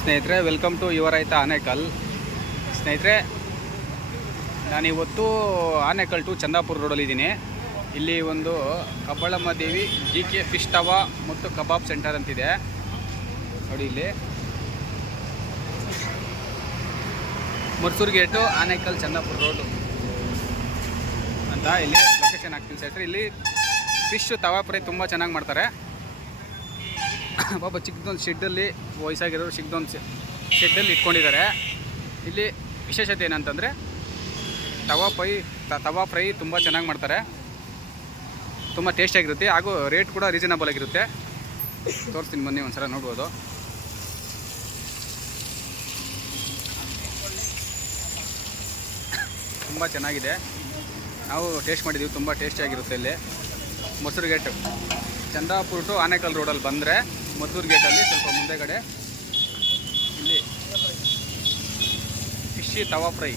ಸ್ನೇಹಿತರೆ welcome to ಯುವ ರೈತ ಆನೇಕಲ್. ಸ್ನೇಹಿತರೆ ನಾನಿವತ್ತು ಆನೇಕಲ್ ಟು ಚಂದಾಪುರ ರೋಡಲ್ಲಿದ್ದೀನಿ ಇಲ್ಲಿ ಒಂದು Kabbalamma Devi G K fish tawa ಮತ್ತು ಕಬಾಬ್ ಸೆಂಟರ್ ಅಂತಿದೆ. ನೋಡಿ ಇಲ್ಲಿ. ಮರ್ಸೂರು ಗೇಟು ಆನೇಕಲ್ ಚಂದಾಪುರ ರೋಡು ಅಂತ ಇಲ್ಲಿ ಲೊಕೇಶನ್ ಹಾಕ್ತೀನಿ ಸ್ನೇಹಿತರೆ. ಇಲ್ಲಿ ಫಿಶ್ ತವಾ ತುಂಬ ಚೆನ್ನಾಗಿ ಮಾಡ್ತಾರೆ. ಪಾಪ ಚಿಕ್ಕದೊಂದು ಶೆಡ್ಡಲ್ಲಿ ವಯಸ್ಸಾಗಿರೋರು ಚಿಕ್ಕದೊಂದು ಶೆಡ್ಡಲ್ಲಿ ಇಟ್ಕೊಂಡಿದ್ದಾರೆ. ಇಲ್ಲಿ ವಿಶೇಷತೆ ಏನಂತಂದರೆ, ತವಾ ತ- ತವಾ ಫ್ರೈ ತುಂಬ ಚೆನ್ನಾಗಿ ಮಾಡ್ತಾರೆ. ತುಂಬ ಟೇಸ್ಟಿಯಾಗಿರುತ್ತೆ ಹಾಗೂ ರೇಟ್ ಕೂಡ ರೀಸನಬಲ್ ಆಗಿರುತ್ತೆ. ತೋರಿಸ್ತೀನಿ ಬನ್ನಿ ಒಂದ್ಸಲ ನೋಡ್ಬೋದು. ತುಂಬ ಚೆನ್ನಾಗಿದೆ. ನಾವು ಟೇಸ್ಟ್ ಮಾಡಿದ್ದೀವಿ ತುಂಬ ಟೇಸ್ಟಿಯಾಗಿರುತ್ತೆ ಇಲ್ಲಿ. ಮೊಸರು ಗೇಟು ಚಂದಾಪುರ ಟು ಆನೇಕಲ್ ರೋಡಲ್ಲಿ ಬಂದರೆ ಮದ್ದೂರು ಗೇಟಲ್ಲಿ ಸ್ವಲ್ಪ ಮುಂದೆಗಡೆ ಇಲ್ಲಿ ಫಿಶಿ ತವಾ ಫ್ರೈ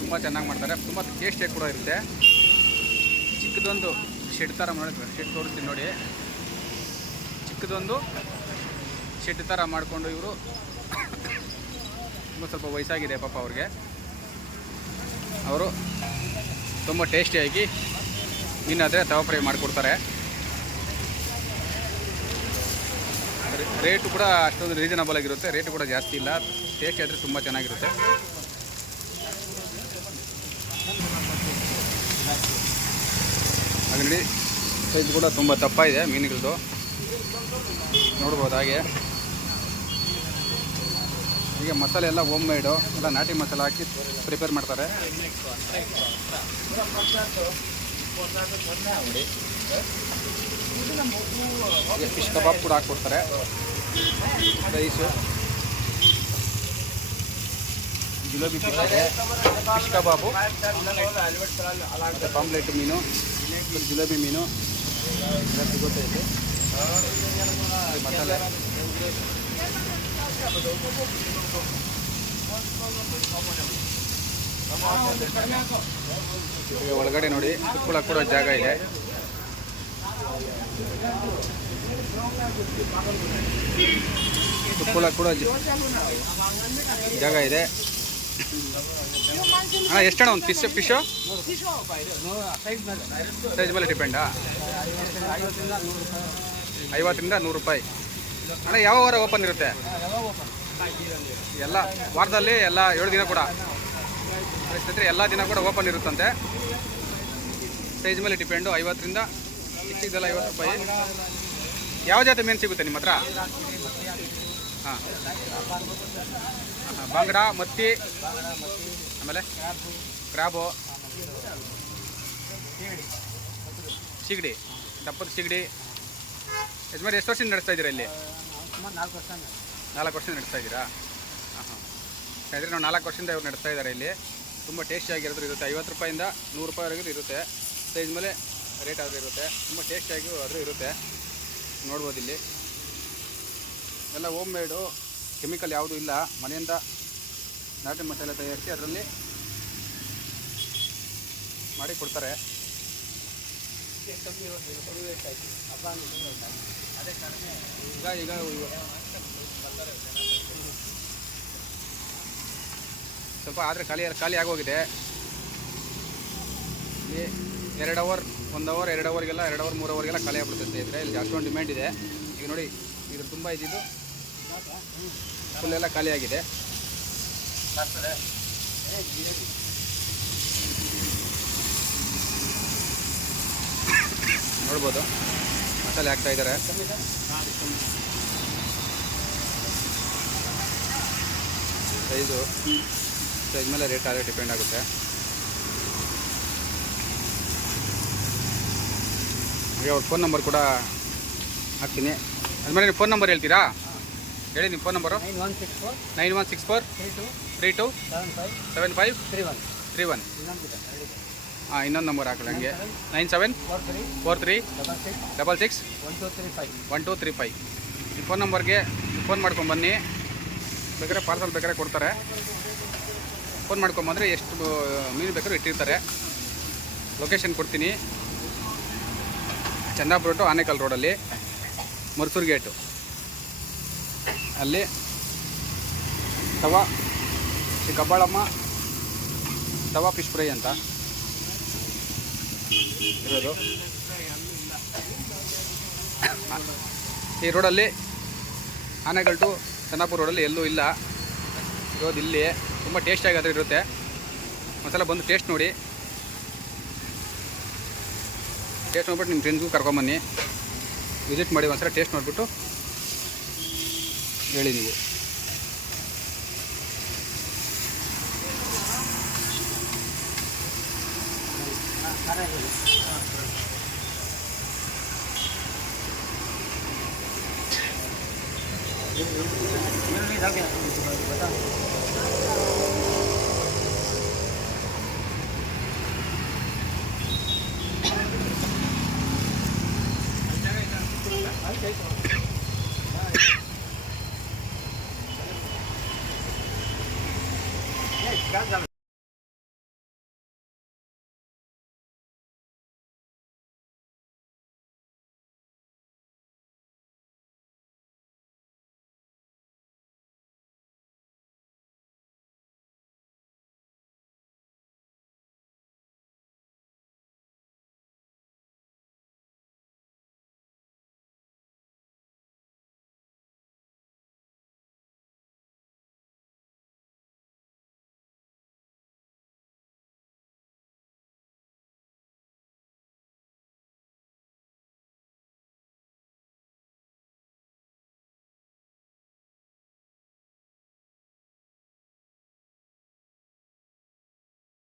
ತುಂಬ ಚೆನ್ನಾಗಿ ಮಾಡ್ತಾರೆ. ತುಂಬ ಟೇಸ್ಟಿಯಾಗಿ ಕೂಡ ಇರುತ್ತೆ. ಚಿಕ್ಕದೊಂದು ಶೆಡ್ ಥರ ಮಾಡಿದ್ರೆ ಶೆಡ್ ತೋರಿಸ್ತೀನಿ ನೋಡಿ. ಚಿಕ್ಕದೊಂದು ಶೆಡ್ ಥರ ಮಾಡಿಕೊಂಡು ಇವರು ತುಂಬ ಸ್ವಲ್ಪ ವಯಸ್ಸಾಗಿದೆ ಪಾಪ ಅವ್ರಿಗೆ. ಅವರು ತುಂಬ ಟೇಸ್ಟಿಯಾಗಿ ಮೀನಾದರೆ ತವಾ ಫ್ರೈ ಮಾಡಿಕೊಡ್ತಾರೆ. ರೇಟು ಕೂಡ ಅಷ್ಟೊಂದು ರೀಸನಬಲ್ ಆಗಿರುತ್ತೆ. ರೇಟು ಕೂಡ ಜಾಸ್ತಿ ಇಲ್ಲ. ಟೇಸ್ಟ್ ಆದರೆ ತುಂಬ ಚೆನ್ನಾಗಿರುತ್ತೆ. ಅಂಗಡಿ ಸೈಜ್ ಕೂಡ ತುಂಬ ದಪ್ಪ ಇದೆ ಮೀನುಗಳದ್ದು ನೋಡ್ಬೋದು ಹಾಗೆ. ಹೀಗೆ ಮಸಾಲೆ ಎಲ್ಲ ಹೋಮ್ ಮೇಡು ಎಲ್ಲ ನಾಟಿ ಮಸಾಲೆ ಹಾಕಿ ಪ್ರಿಪೇರ್ ಮಾಡ್ತಾರೆ. ಫಿಶ್ ಕಬಾಬ್ ಕೂಡ ಹಾಕ್ಕೊಡ್ತಾರೆ. ರೈಸು ಜಿಲೇಬಿ ಫಿಶ್ ಇದೆ ಫಿಶ್ ಕಬಾಬು ಮತ್ತು ಪಾಂಪ್ಲೆಟ್ ಮೀನು ಮತ್ತು ಜಿಲೇಬಿ ಮೀನು ಎಲ್ಲ ಸಿಗುತ್ತೆ ಇಲ್ಲಿ ಇದು ಮಸಾಲೆ ಈಗ ಒಳಗಡೆ ನೋಡಿ ಕುತ್ಕೊಳ್ಳೋಕೆ ಕೂಡ ಜಾಗ ಇದೆ ಕೂಡ ಜ- ಜಾಗ ಇದೆ. ಅಣ್ಣ, ಎಷ್ಟಣ್ಣ ಒಂದು ಫಿಶ್ ಫಿಶು ಸೈಜ್ ಮೇಲೆ ಡಿಪೆಂಡಾ ಐವತ್ತರಿಂದ ನೂರು ರೂಪಾಯಿ. ಅಣ್ಣ, ಯಾವ ವಾರ ಓಪನ್ ಇರುತ್ತೆ? ಎಲ್ಲ ವಾರದಲ್ಲಿ ಎಲ್ಲ ಏಳು ದಿನ ಕೂಡ. ಸ್ನೇಹಿತರೆ ಎಲ್ಲ ದಿನ ಕೂಡ ಓಪನ್ ಇರುತ್ತಂತೆ. ಸೈಜ್ ಮೇಲೆ ಡಿಪೆಂಡು ಐವತ್ತರಿಂದ ಚಿಕ್ಕದೆಲ್ಲ ಐವತ್ತು ರೂಪಾಯಿ. ಯಾವ ಜಾತಿ ಮೀನು ಸಿಗುತ್ತೆ ನಿಮ್ಮ ಹತ್ರ? ಹಾಂ. ಬಾಂಗಡ ಮತ್ತಿ, ಆಮೇಲೆ ಕ್ರಾಬು ಸಿಗಡಿ ದಪ್ಪದ ಸಿಗಡಿ ಯಜಮಾನ್ ಎಷ್ಟು ವರ್ಷದಿಂದ ನಡೆಸ್ತಾ ಇದ್ದೀರಾ ಇಲ್ಲಿ? ನಾಲ್ಕು ವರ್ಷದಿಂದ ನಡೆಸ್ತಾ ಇದ್ದೀರಾ? ಹಾಂ ಹಾಂ ಯಾಕಂದರೆ ನಾವು ನಾಲ್ಕು ವರ್ಷದಿಂದ ಇವ್ರು ನಡೆಸ್ತಾ ಇದ್ದಾರೆ ಇಲ್ಲಿ. ತುಂಬ ಟೇಸ್ಟಿಯಾಗಿರೋದು ಇರುತ್ತೆ. ಐವತ್ತು ರೂಪಾಯಿಂದ ನೂರು ರೂಪಾಯಿವರೆಗೂ ಇರುತ್ತೆ. ಸೈಜ್ ಮೇಲೆ ರೇಟ್ ಆದರೂ ಇರುತ್ತೆ. ತುಂಬ ಟೇಸ್ಟಿಯಾಗಿ ಆದರೂ ಇರುತ್ತೆ. ನೋಡ್ಬೋದು ಇಲ್ಲಿ. ಎಲ್ಲ ಹೋಮ್ ಮೇಡು ಕೆಮಿಕಲ್ ಯಾವುದೂ ಇಲ್ಲ. ಮನೆಯಿಂದ ನಾಟಿ ಮಸಾಲೆ ತಯಾರಿಸಿ ಅದರಲ್ಲಿ ಮಾಡಿ ಕೊಡ್ತಾರೆ. ಈಗ ಈಗ. ಸ್ವಲ್ಪ ಆದರೆ ಖಾಲಿ ಖಾಲಿ ಆಗೋಗಿದೆ. ಇಲ್ಲಿ ಎರಡು ಅವರ್ ಒಂದು ಅವರ್ ಎರಡು ಅವರ್ಗೆಲ್ಲ ಎರಡು ಅವರ್ ಮೂರು ಅವರ್ಗೆಲ್ಲ ಖಾಲಿ ಆಗ್ಬಿಡುತ್ತೆ ಸ್ನೇಹಿತರೆ. ಇಲ್ಲಿ ಅಷ್ಟೊಂದು ಡಿಮ್ಯಾಂಡ್ ಇದೆ. ಈಗ ನೋಡಿ, ಇದು ತುಂಬ ಇದ್ದಿದ್ದು ಫುಲ್ ಎಲ್ಲ ಖಾಲಿ ಆಗಿದೆ. ನೋಡ್ಬೋದು. ಮಸಾಲೆ ಹಾಕ್ತಾ ಇದ್ದಾರೆ. ಸೈಜು ಸೈಜ್ ಮೇಲೆ ರೇಟ್ ಆದರೆ ಡಿಪೆಂಡ್ ಆಗುತ್ತೆ. ಹಾಗೆ ಅವ್ರ ಫೋನ್ ನಂಬರ್ ಕೂಡ ಹಾಕ್ತೀನಿ. ಅದ್ಮೇಲೆ ನೀವು ಫೋನ್ ನಂಬರ್ ಹೇಳ್ತೀರಾ? ಹೇಳಿ ನಿಮ್ಮ phone number nine one six four. Nine one six four. Three two three two seven five seven five three one three one ಹಾಂ ಇನ್ನೊಂದು ನಂಬರ್ ಹಾಕಲ್ಲ ಹಂಗೆ. Nine seven. Four three four three double six double six one two three five one two three five ಈ phone ನಂಬರ್ಗೆ phone ಮಾಡ್ಕೊಂಡು ಬನ್ನಿ. ಬೇಕಾದ್ರೆ parcel ಬೇಕಾದ್ರೆ ಕೊಡ್ತಾರೆ. ಫೋನ್ ಮಾಡ್ಕೊಂಬಂದರೆ ಎಷ್ಟು ಮೀನು ಬೇಕಾದ್ರೂ ಇಟ್ಟಿರ್ತಾರೆ. ಲೊಕೇಶನ್ ಕೊಡ್ತೀನಿ. ಚಂದಾಪುರ ಟು ಆನೇಕಲ್ ರೋಡಲ್ಲಿ ಮರ್ಸೂರು ಗೇಟು. ಅಲ್ಲಿ ತವಾ ಶ್ರೀ ಕಬ್ಬಾಳಮ್ಮ ತವಾ ಫಿಶ್ ಫ್ರೈ ಅಂತ ಇರೋದು. ಈ ರೋಡಲ್ಲಿ ಆನೆಗಲ್ಟು ಚೆನ್ನಾಪುರ ರೋಡಲ್ಲಿ ಎಲ್ಲೂ ಇಲ್ಲ. ಇರೋದು ಇಲ್ಲಿ ತುಂಬ ಟೇಸ್ಟಿಯಾಗಿ ಆದರೆ ಇರುತ್ತೆ. ಒಂದ್ಸಲ ಬಂದು ಟೇಸ್ಟ್ ನೋಡಿ. ಟೇಸ್ಟ್ ಮಾಡಿಬಿಟ್ಟು ನಿಮ್ಮ ಫ್ರೆಂಡ್ಸ್ಗೂ ಕರ್ಕೊಂಬನ್ನಿ ವಿಸಿಟ್ ಮಾಡಿ ಒಂದ್ಸಲ ಟೇಸ್ಟ್ ಮಾಡಿಬಿಟ್ಟು ಹೇಳಿ ನೀವು Cállame.